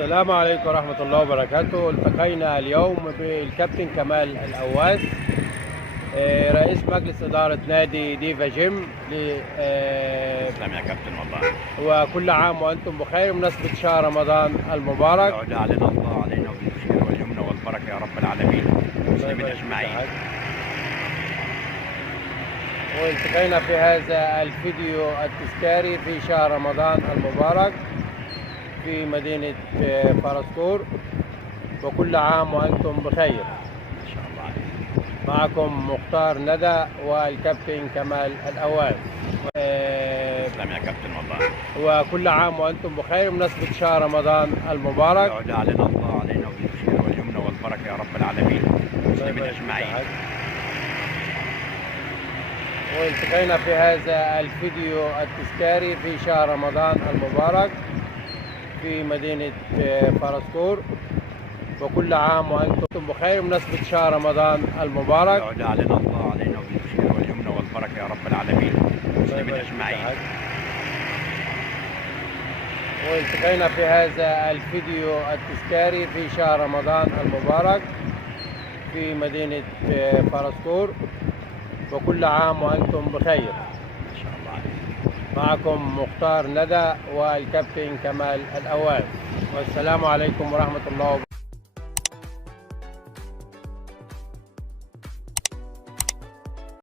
السلام عليكم ورحمة الله وبركاته. التقينا اليوم بالكابتن كمال الأواس، رئيس مجلس إدارة نادي ديفا جيم. تسلم يا كابتن والله. وكل عام وأنتم بخير بمناسبة شهر رمضان المبارك. يعود علينا الله علينا بالخير واليمن والبركة يا رب العالمين المسلمين أجمعين. والتقينا في هذا الفيديو التذكاري في شهر رمضان المبارك في مدينة فرسكور، وكل عام وأنتم بخير. إن شاء الله عليك. معكم مختار ندى والكابتن كمال الأواس. تسلم يا كابتن والله. وكل عام وأنتم بخير بمناسبة شهر رمضان المبارك. يعود علينا الله علينا بالخير واليمن والبركة يا رب العالمين المسلمين أجمعين. والتقينا في هذا الفيديو التذكاري في شهر رمضان المبارك في مدينة فرسكور، وكل عام وأنتم بخير بمناسبة شهر رمضان المبارك. يعود علينا الله علينا بالخير واليمن والبركة يا رب العالمين المسلمين أجمعين. والتقينا في هذا الفيديو التذكاري في شهر رمضان المبارك في مدينة فرسكور، وكل عام وأنتم بخير. إن شاء الله عليك. معكم مختار ندى والكابتن كمال الأواس، والسلام عليكم ورحمة الله وبركاته.